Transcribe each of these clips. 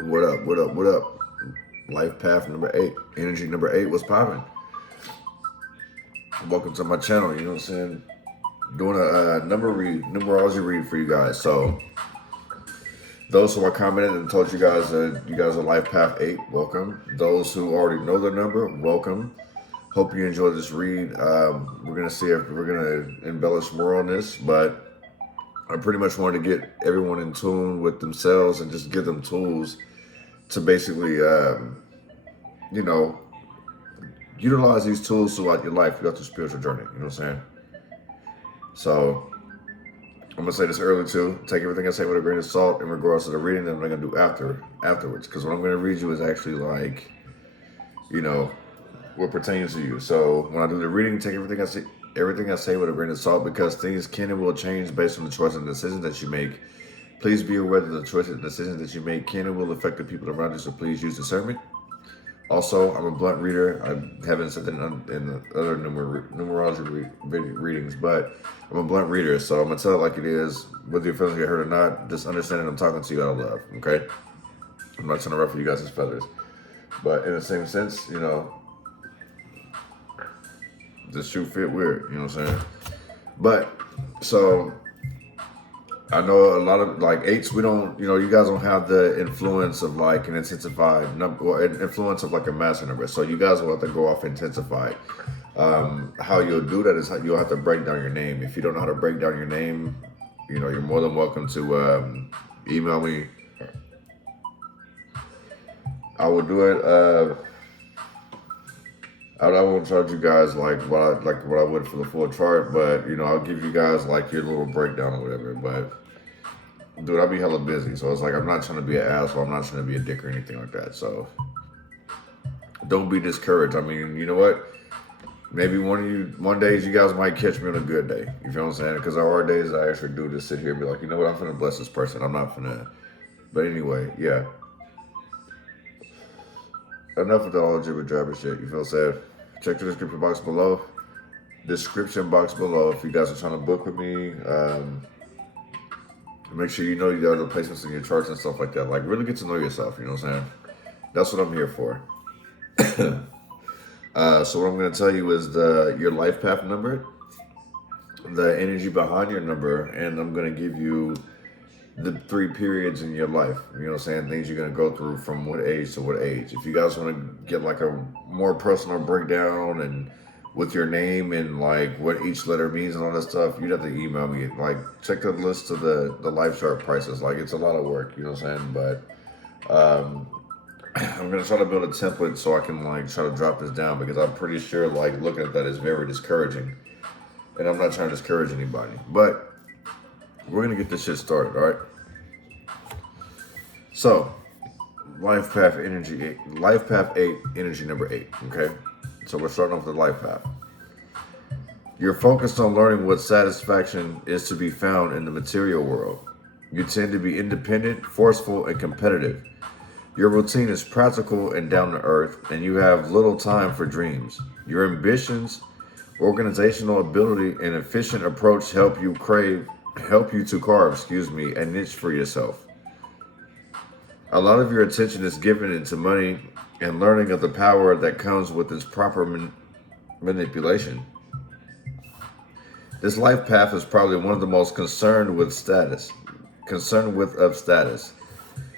What up, what up, what up? Life path number 8, energy number 8, what's popping? Welcome to my channel, you know what I'm saying? Doing a numerology read for you guys. So, those who I commented and told you guys that you guys are life path 8, welcome. Those who already know their number, welcome. Hope you enjoy this read. We're going to see if we're going to embellish more on this, but I pretty much wanted to get everyone in tune with themselves and just give them tools to basically, you know, utilize these tools throughout your life, throughout your spiritual journey. You know what I'm saying? So, I'm going to say this early too. Take everything I say with a grain of salt in regards to the reading that I'm going to do afterwards. Because what I'm going to read you is actually like, you know, what pertains to you. So, when I do the reading, take everything I say with a grain of salt, because things can and will change based on the choices and decisions that you make. Please be aware that the choices and decisions that you make can and will affect the people around you, so please use discernment. Also, I'm a blunt reader. I haven't said that in the other numerology readings, but I'm a blunt reader, so I'm going to tell it like it is. Whether your feelings get hurt or not, just understand that I'm talking to you out of love, okay? I'm not trying to ruffle you guys' feathers. But in the same sense, you know, this shoe fit weird, you know what I'm saying? But, so, I know a lot of like 8s, we don't, you know, you guys don't have the influence of like an intensified number, or an influence of like a master number. So you guys will have to go off intensified. How you'll do that is you'll have to break down your name. If you don't know how to break down your name, you know, you're more than welcome to email me. I will do it. I won't charge you guys like what I would for the full chart, but you know, I'll give you guys like your little breakdown or whatever. But dude, I'll be hella busy, so it's like I'm not trying to be an asshole. I'm not trying to be a dick or anything like that. So don't be discouraged. I mean, you know what? Maybe one day you guys might catch me on a good day. You feel what I'm saying? Because there are days I actually do just sit here and be like, you know what? I'm finna bless this person. I'm not finna. But anyway, yeah. Enough with all the jibber jabber shit. You feel sad? Check the description box below. Description box below if you guys are trying to book with me. Make sure you know the other placements in your charts and stuff like that. Like, really get to know yourself. You know what I'm saying? That's what I'm here for. So what I'm going to tell you is your life path number, the energy behind your number, and I'm going to give you the 3 periods in your life, you know what I'm saying, things you're going to go through from what age to what age. If you guys want to get like a more personal breakdown and with your name and like what each letter means and all that stuff, you'd have to email me. Like, check the list of the life chart prices. Like, it's a lot of work, you know what I'm saying, but I'm going to try to build a template so I can like try to drop this down, because I'm pretty sure like looking at that is very discouraging, and I'm not trying to discourage anybody, but we're going to get this shit started, all right? So, life path 8, energy number 8, okay? So we're starting off with the life path. You're focused on learning what satisfaction is to be found in the material world. You tend to be independent, forceful, and competitive. Your routine is practical and down to earth, and you have little time for dreams. Your ambitions, organizational ability, and efficient approach help you to carve, a niche for yourself. A lot of your attention is given into money and learning of the power that comes with its proper manipulation. This life path is probably one of the most concerned with status.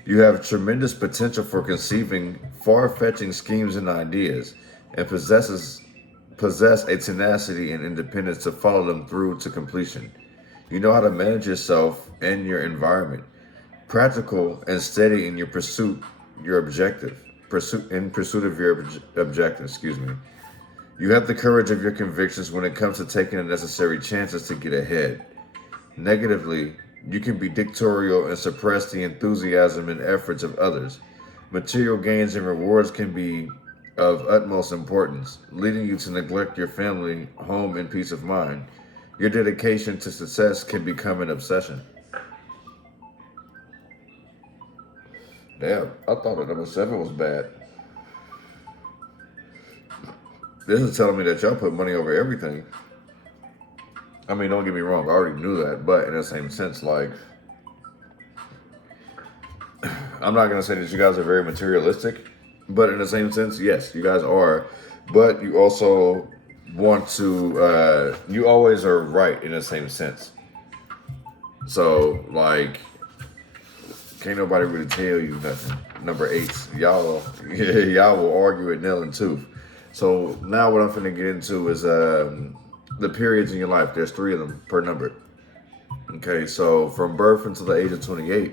You have tremendous potential for conceiving far-fetching schemes and ideas, and possess a tenacity and independence to follow them through to completion. You know how to manage yourself and your environment. Practical and steady in pursuit of your objective. You have the courage of your convictions when it comes to taking the necessary chances to get ahead. Negatively, you can be dictatorial and suppress the enthusiasm and efforts of others. Material gains and rewards can be of utmost importance, leading you to neglect your family, home, and peace of mind. Your dedication to success can become an obsession. Damn, I thought that number 7 was bad. This is telling me that y'all put money over everything. I mean, don't get me wrong, I already knew that, but in the same sense, like, I I'm not going to say that you guys are very materialistic, but in the same sense, yes, you guys are. But you also want to, you always are right in the same sense. So, like, can't nobody really tell you nothing. Number 8s, y'all will argue it nail and tooth. So now what I'm finna get into is the periods in your life. There's 3 of them per number. Okay, so from birth until the age of 28,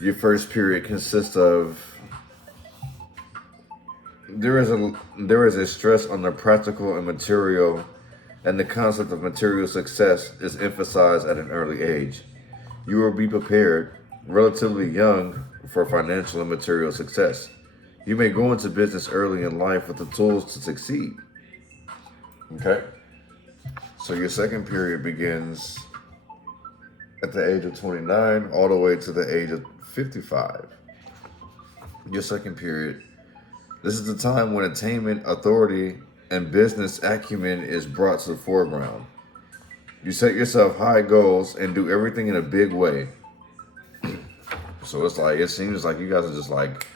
your first period consists of there is a stress on the practical and material, and the concept of material success is emphasized at an early age. You will be prepared, relatively young, for financial and material success. You may go into business early in life with the tools to succeed. Okay? So your second period begins at the age of 29 all the way to the age of 55. Your second period, this is the time when attainment, authority, and business acumen is brought to the foreground. You set yourself high goals and do everything in a big way. So it's like, it seems like you guys are just like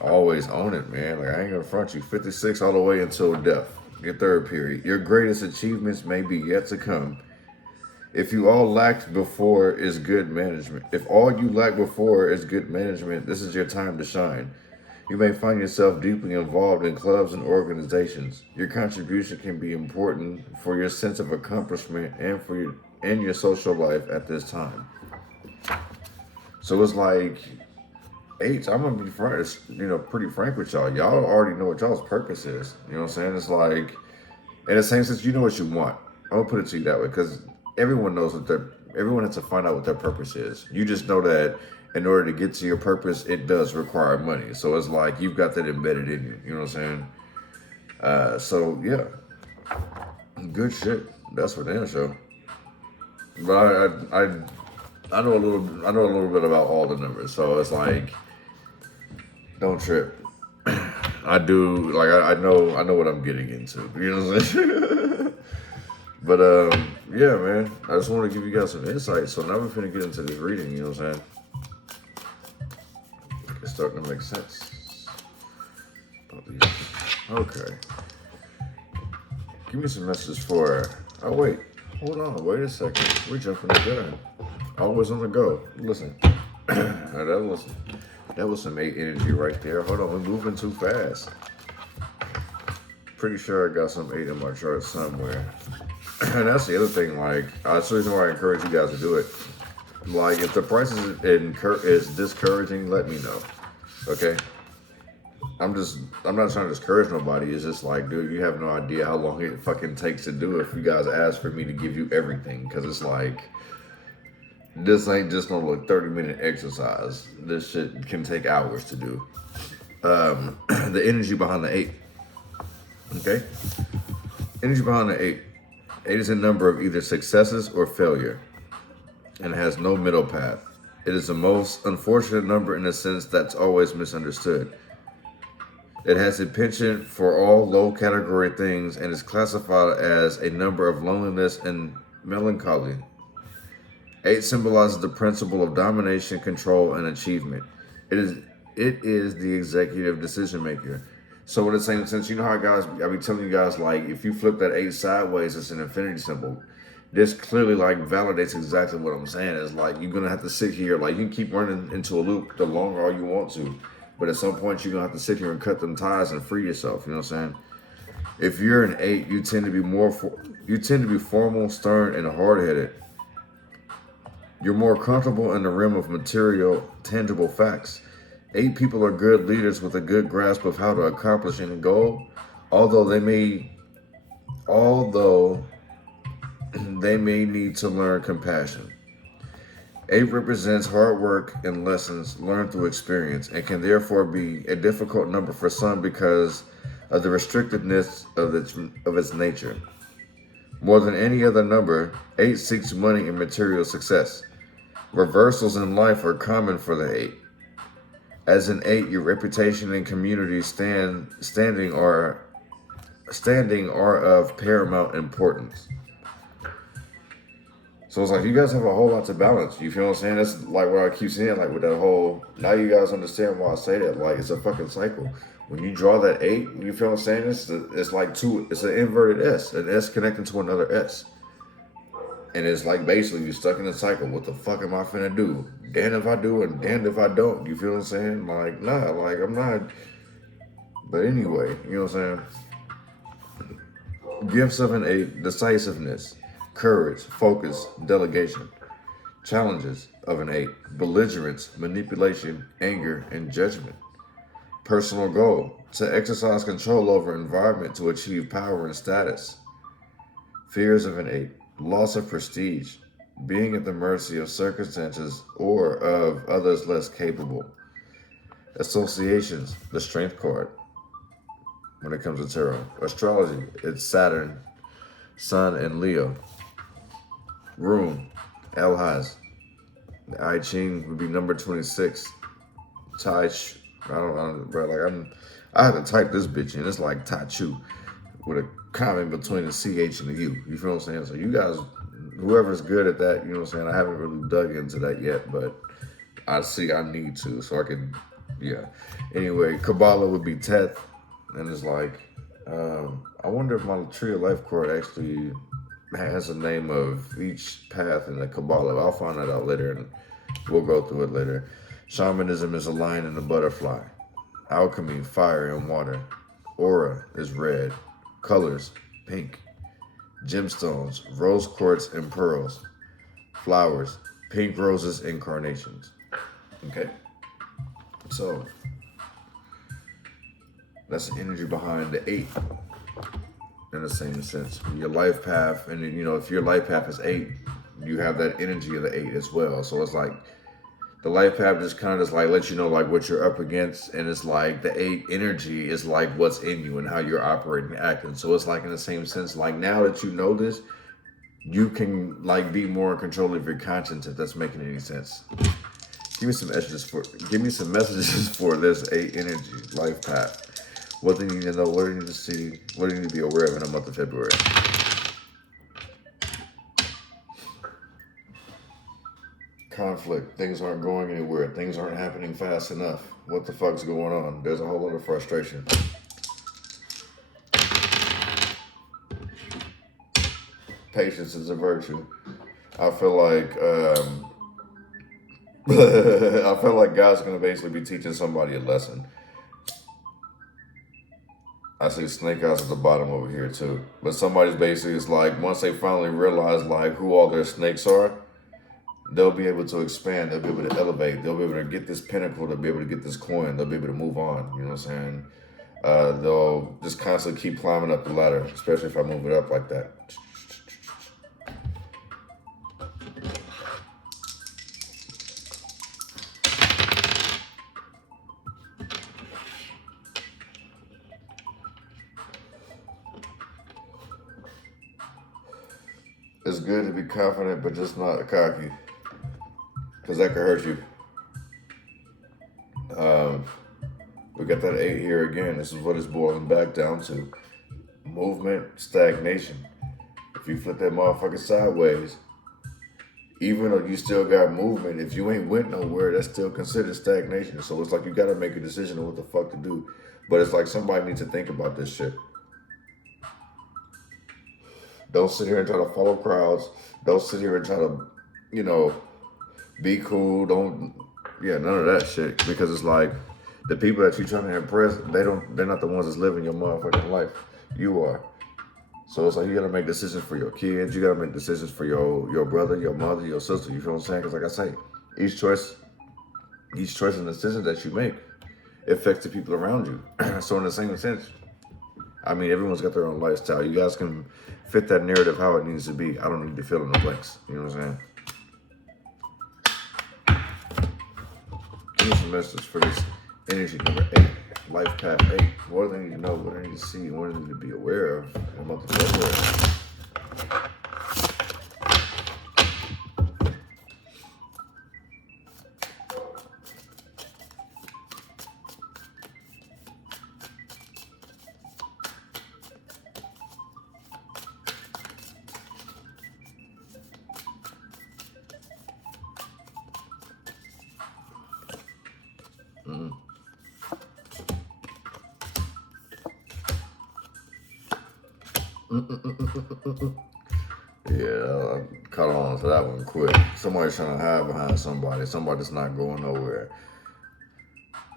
always on it, man. Like, I ain't gonna front you. 56 all the way until death. Your third period. Your greatest achievements may be yet to come. If you all lacked before is good management. If all you lacked before is good management, this is your time to shine. You may find yourself deeply involved in clubs and organizations. Your contribution can be important for your sense of accomplishment and for your social life at this time. So it's like, 8s, I'm gonna be pretty frank with y'all. Y'all already know what y'all's purpose is. You know what I'm saying? It's like, in the same sense, you know what you want. I'm gonna put it to you that way, because everyone knows everyone has to find out what their purpose is. You just know that in order to get to your purpose, it does require money. So it's like you've got that embedded in you. You know what I'm saying? So yeah, good shit. That's for damn sure. But I know a little bit about all the numbers. So it's like, don't trip. I do, like, I know what I'm getting into. You know what I'm saying? But yeah, man. I just want to give you guys some insight. So now we're finna get into this reading. You know what I'm saying? It's starting to make sense. Okay. Give me some messages for. Oh wait, hold on. Wait a second. We're jumping the gun. Always on the go. Listen. That was some 8 energy right there. Hold on, we're moving too fast. Pretty sure I got some 8 in my chart somewhere. And that's the other thing, like, that's the reason why I encourage you guys to do it. Like, if the price is discouraging, let me know. Okay? I'm not trying to discourage nobody. It's just like, dude, you have no idea how long it fucking takes to do it if you guys ask for me to give you everything. Because it's like, this ain't just no like 30-minute exercise. This shit can take hours to do. The energy behind the 8. Okay? Energy behind the 8. 8 is a number of either successes or failure, and has no middle path. It is the most unfortunate number in a sense that's always misunderstood. It has a penchant for all low category things and is classified as a number of loneliness and melancholy. 8 symbolizes the principle of domination, control, and achievement. It is the executive decision maker. So in the same sense, you know how guys, I be telling you guys, like, if you flip that 8 sideways, it's an infinity symbol. This clearly like validates exactly what I'm saying. It's like, you're gonna have to sit here, like, you can keep running into a loop the longer all you want to, but at some point you're gonna have to sit here and cut them ties and free yourself. You know what I'm saying? If you're an 8, you tend to be formal, stern, and hard-headed. You're more comfortable in the realm of material, tangible facts. 8 people are good leaders with a good grasp of how to accomplish any goal, although they may need to learn compassion. 8 represents hard work and lessons learned through experience, and can therefore be a difficult number for some because of the restrictiveness of its nature. More than any other number, 8 seeks money and material success. Reversals in life are common for the 8. As an 8, your reputation and community standing are of paramount importance. So it's like you guys have a whole lot to balance. You feel what I'm saying? That's like what I keep saying, like with that whole, now you guys understand why I say that. Like it's a fucking cycle. When you draw that 8, you feel what I'm saying? It's like it's an inverted S. An S connecting to another S. And it's like basically you're stuck in a cycle. What the fuck am I finna do? Damned if I do and damned if I don't. You feel what I'm saying? Like, nah, like I'm not. But anyway, you know what I'm saying? Gifts of an 8, decisiveness, courage, focus, delegation. Challenges of an 8, belligerence, manipulation, anger, and judgment. Personal goal, to exercise control over environment to achieve power and status. Fears of an 8, loss of prestige, being at the mercy of circumstances or of others less capable. Associations, the strength card. When it comes to tarot. Astrology, it's Saturn, Sun, and Leo. Room, Elhaz. The I Ching would be number 26. Tai, I don't know, bro. I had to type this bitch in. It's like Tai Chu with a comment between the CH and the U. You feel what I'm saying? So you guys, whoever's good at that, you know what I'm saying? I haven't really dug into that yet, but I see I need to, so I can, yeah. Anyway, Kabbalah would be Teth, and it's like, I wonder if my Tree of Life card actually has a name of each path in the Kabbalah. I'll find that out later, and we'll go through it later. Shamanism is a lion and a butterfly. Alchemy, fire and water. Aura is red. Colors, pink. Gemstones, rose quartz and pearls. Flowers, pink roses and carnations. Okay? So, that's the energy behind the 8 in the same sense. Your life path, and you know, if your life path is 8, you have that energy of the 8 as well. So it's like, the life path just kind of just like lets you know like what you're up against, and it's like the 8 energy is like what's in you and how you're operating and acting. So it's like in the same sense, like now that you know this, you can like be more in control of your conscience, if that's making any sense. Give me some messages for this 8 energy life path. What do you need to know? What do you need to see? What do you need to be aware of in the month of February? Conflict. Things aren't going anywhere. Things aren't happening fast enough. What the fuck's going on? There's a whole lot of frustration. Patience is a virtue. I feel like I feel like God's gonna basically be teaching somebody a lesson. I see snake eyes at the bottom over here too. But somebody's basically is like, once they finally realize like who all their snakes are, they'll be able to expand, they'll be able to elevate, they'll be able to get this pinnacle, they'll be able to get this coin, they'll be able to move on, you know what I'm saying? They'll just constantly keep climbing up the ladder, especially if I move it up like that. It's good to be confident, but just not cocky, because that could hurt you. We got that 8 here again. This is what it's boiling back down to. Movement, stagnation. If you flip that motherfucker sideways, even though you still got movement, if you ain't went nowhere, that's still considered stagnation. So it's like you gotta make a decision on what the fuck to do. But it's like somebody needs to think about this shit. Don't sit here and try to follow crowds. Don't sit here and try to, you know, be cool. None of that shit. Because it's like, the people that you're trying to impress, they're not the ones that's living your motherfucking life. You are. So it's like you gotta make decisions for your kids. You gotta make decisions for your brother, your mother, your sister. You feel what I'm saying? Because like I say, each choice and decision that you make affects the people around you. So in the same sense, I mean, everyone's got their own lifestyle. You guys can fit that narrative how it needs to be. I don't need to fill in the blanks. You know what I'm saying? Give me some message for this energy number 8, life path 8. What do they need to know? What do they need to see? What do they need to be aware of in the month of February? Yeah, I caught on to that one quick. Somebody's trying to hide behind somebody. Somebody's not going nowhere.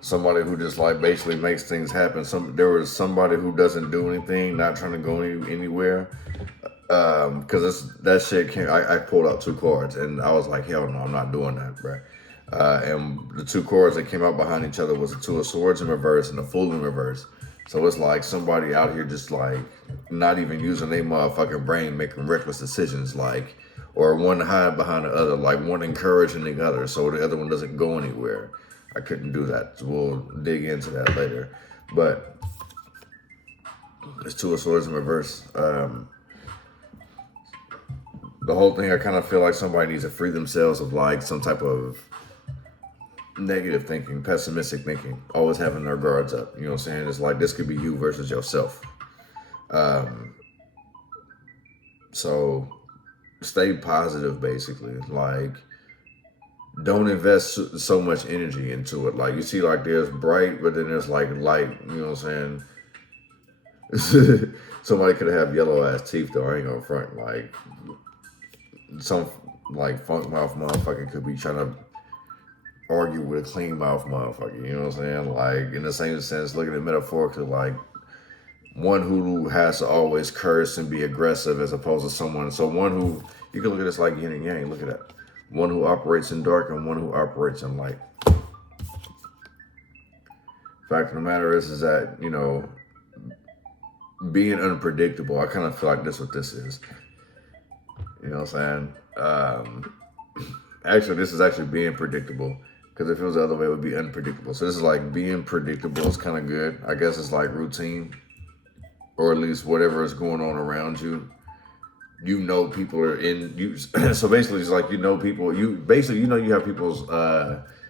Somebody who just like basically makes things happen. There was somebody who doesn't do anything, not trying to go anywhere. Because that shit came. I pulled out 2 cards and I was like, hell no, I'm not doing that, bro. And the 2 cards that came out behind each other was the 2 of Swords in reverse and the Fool in reverse. So it's like somebody out here just like not even using their motherfucking brain, making reckless decisions, like, or one hide behind the other, like one encouraging the other so the other one doesn't go anywhere. I couldn't do that. So we'll dig into that later. But it's 2 of Swords in reverse. The whole thing, I kind of feel like somebody needs to free themselves of like some type of negative thinking, pessimistic thinking, always having their guards up. You know what I'm saying? It's like this could be you versus yourself. So stay positive, basically. Like, don't invest so much energy into it. Like, you see, like, there's bright, but then there's like light. You know what I'm saying? Somebody could have yellow ass teeth though. I ain't gonna front. Like, some like funk mouth motherfucker could be trying to argue with a clean mouth motherfucker. You know what I'm saying? Like, in the same sense, looking at it metaphorically, like one who has to always curse and be aggressive as opposed to someone. So one who, you can look at this like yin and yang. Look at that. One who operates in dark and one who operates in light. Fact of the matter is that, you know, being unpredictable, I kind of feel like this is what this is. You know what I'm saying? Actually, this is actually being predictable, because if it was the other way, it would be unpredictable. So this is like being predictable is kind of good. I guess it's like routine, or at least whatever is going on around you. You know people are in you. So basically, it's like, you know people. You basically, you know, you have people's.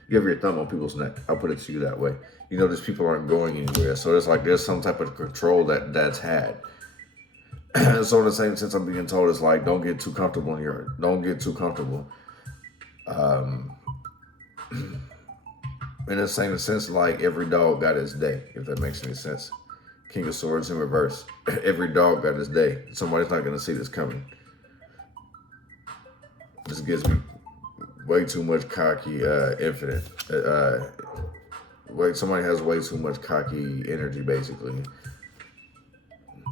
You have your thumb on people's neck. I'll put it to you that way. You know, these people aren't going anywhere. So it's like there's some type of control that's had. So in the same sense, I'm being told, it's like, don't get too comfortable don't get too comfortable. In the same sense, like every dog got his day, if that makes any sense. King of Swords in reverse. Every dog got his day. Somebody's not going to see this coming. This gives me way too much cocky, infinite. Somebody has way too much cocky energy, basically.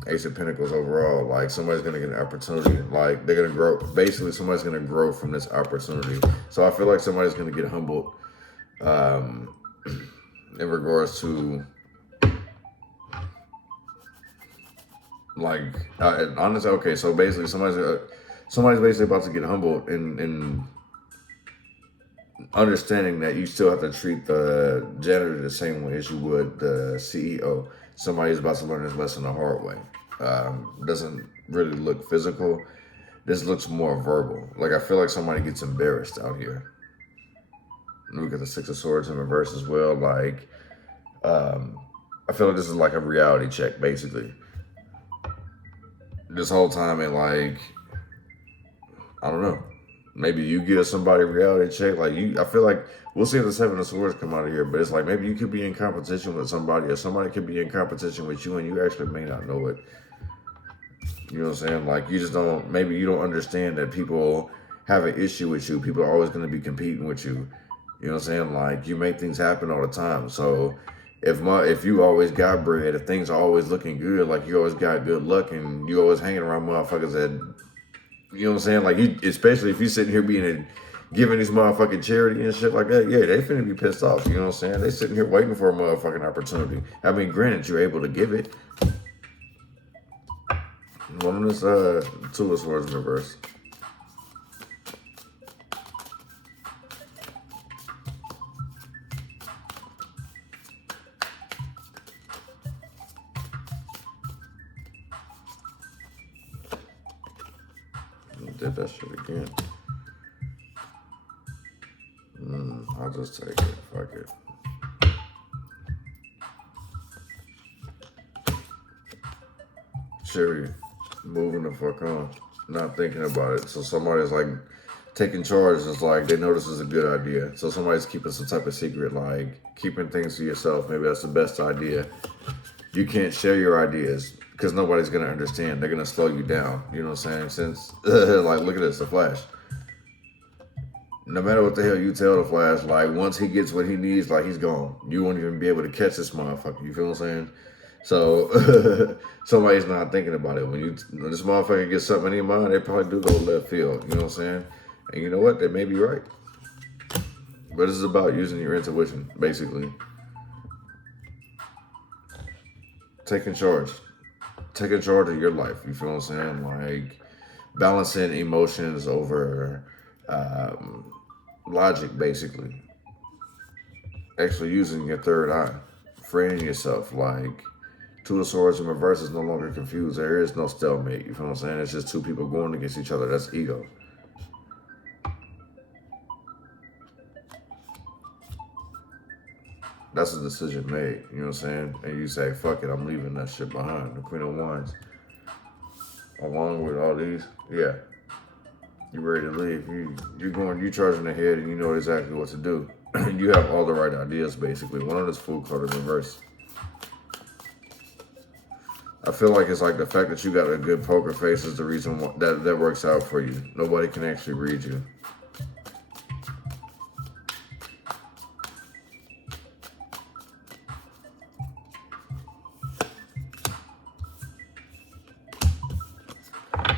Ace of Pentacles overall, like somebody's going to get an opportunity. Like they're going to grow. Basically, somebody's going to grow from this opportunity. So I feel like somebody's going to get humbled in regards to, like, honestly, okay, so basically somebody's basically about to get humbled in understanding that you still have to treat the janitor the same way as you would the CEO. Somebody's about to learn this lesson the hard way. Doesn't really look physical. This looks more verbal. Like, I feel like somebody gets embarrassed out here. Look at the 6 of Swords in reverse as well. Like, I feel like this is like a reality check, basically. This whole time, and like, I don't know. Maybe you give somebody a reality check. Like, I feel like we'll see if the 7 of Swords come out of here, but it's like maybe you could be in competition with somebody, or somebody could be in competition with you, and you actually may not know it. You know what I'm saying? Like, you just don't, maybe you don't understand that people have an issue with you. People are always going to be competing with you. You know what I'm saying? Like, you make things happen all the time. So if you always got bread, if things are always looking good, like you always got good luck, and you always hanging around motherfuckers that, you know what I'm saying? Like, you, especially if you sitting here giving these motherfucking charity and shit like that, yeah, they finna be pissed off. You know what I'm saying? They sitting here waiting for a motherfucking opportunity. I mean, granted, you're able to give it. One of this 2 of Swords in reverse. Did that shit again. I'll just take it. Fuck it. Sherry, moving the fuck on. Not thinking about it. So somebody's like taking charge. It's like they know this is a good idea. So somebody's keeping some type of secret, like keeping things to yourself. Maybe that's the best idea. You can't share your ideas, because nobody's gonna understand. They're gonna slow you down. You know what I'm saying? Since like, look at this, the Flash. No matter what the hell you tell the Flash, like once he gets what he needs, like he's gone. You won't even be able to catch this motherfucker. You feel what I'm saying? So somebody's not thinking about it. When this motherfucker gets something in your mind, they probably do go left field. You know what I'm saying? And you know what? They may be right. But this is about using your intuition, basically. Taking charge. Taking charge of your life. You feel what I'm saying? Like balancing emotions over logic, basically. Actually using your third eye. Freeing yourself. Like Two of Swords in reverse is no longer confused. There is no stalemate. You feel what I'm saying? It's just two people going against each other. That's ego. That's a decision made. You know what I'm saying? And you say, fuck it, I'm leaving that shit behind. The Queen of Wands. Along with all these, yeah. You ready to leave. You charging ahead and you know exactly what to do. You have all the right ideas, basically. One of this Fool card in reverse. I feel like it's like the fact that you got a good poker face is the reason that works out for you. Nobody can actually read you.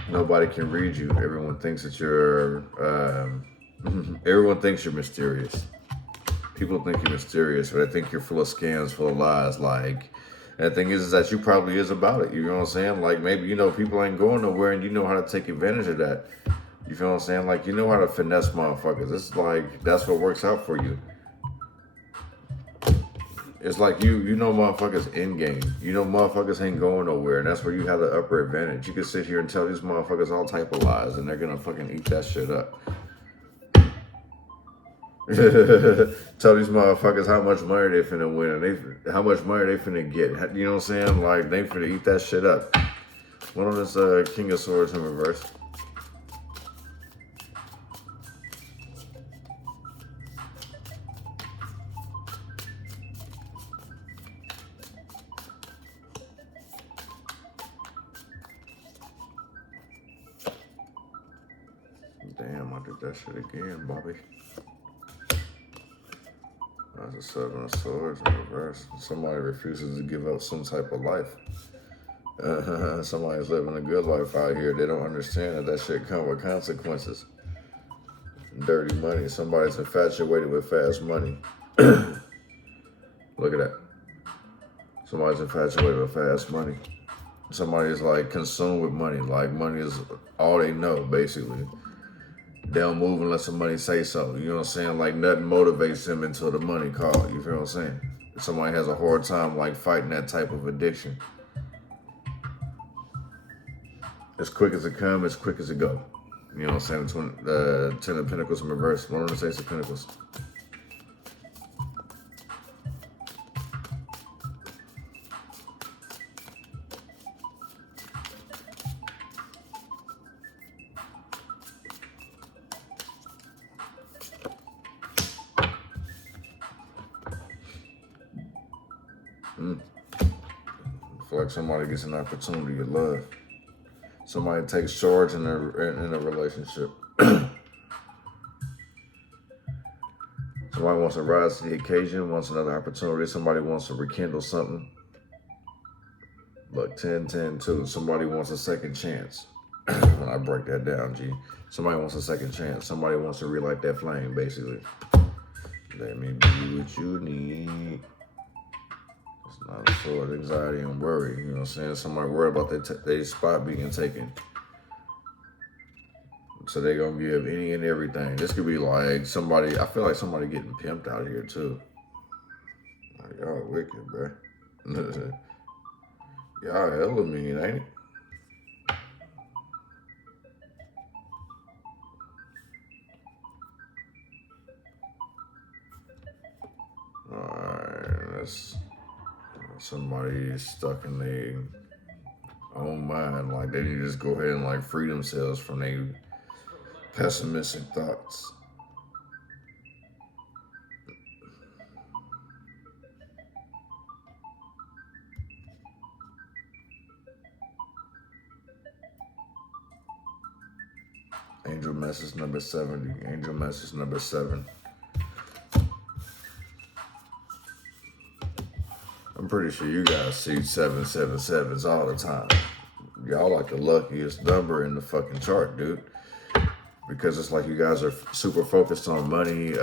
Nobody can read you. Everyone thinks that you're, everyone thinks you're mysterious. People think you're mysterious, but I think you're full of scams, full of lies. Like, and the thing is that you probably is about it. You know what I'm saying? Like, maybe, you know, people ain't going nowhere and you know how to take advantage of that. You feel what I'm saying? Like, you know how to finesse motherfuckers. It's like, that's what works out for you. It's like you know motherfuckers in game. You know motherfuckers ain't going nowhere, and that's where you have the upper advantage. You can sit here and tell these motherfuckers all type of lies, and they're gonna fucking eat that shit up. Tell these motherfuckers how much money they finna win, and how much money they finna get. You know what I'm saying? Like, they finna eat that shit up. One on this King of Swords in reverse. Damn, I did that shit again, Bobby. That's a Seven of Swords in reverse. Somebody refuses to give up some type of life. Somebody's living a good life out here. They don't understand that shit comes with consequences. Dirty money. Somebody's infatuated with fast money. Look at that. Somebody's infatuated with fast money. Somebody's like consumed with money. Like money is all they know, basically. They don't move unless somebody say so. You know what I'm saying? Like nothing motivates them until the money call. You feel what I'm saying? Somebody has a hard time like fighting that type of addiction. As quick as it come, as quick as it go. You know what I'm saying? The Ten of Pentacles in reverse. One of the Ace of Pentacles. I feel like somebody gets an opportunity to love. Somebody takes charge in a relationship. Somebody wants to rise to the occasion, wants another opportunity. Somebody wants to rekindle something. Look, 10, 10, 2. Somebody wants a second chance. When I break that down, G. Somebody wants a second chance. Somebody wants to relight that flame, basically. Let me be what you need. It's not a sword, anxiety, and worry. You know what I'm saying? Somebody worried about their spot being taken. So they're going to give any and everything. This could be like somebody, I feel like somebody getting pimped out here too. Like, y'all wicked, bro. Y'all hella mean, ain't it? Alright, that's somebody stuck in their own mind. Like, they need to just go ahead and like free themselves from their pessimistic thoughts. Angel message number 70. Angel message number 7. I'm pretty sure you guys see 777s all the time. Y'all like the luckiest number in the fucking chart, dude. Because it's like you guys are super focused on money.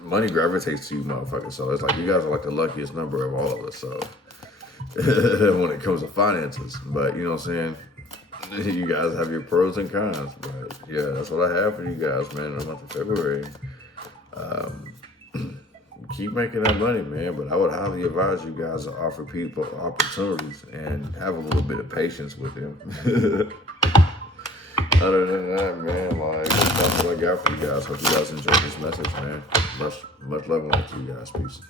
Money gravitates to you, motherfuckers. So it's like you guys are like the luckiest number of all of us. So when it comes to finances, but you know what I'm saying? You guys have your pros and cons. But yeah, that's what I have for you guys, man, in the month of February. Keep making that money, man, but I would highly advise you guys to offer people opportunities and have a little bit of patience with them. Other than that, man, like, that's what I got for you guys. Hope you guys enjoyed this message, man. Much love and light to you guys. Peace.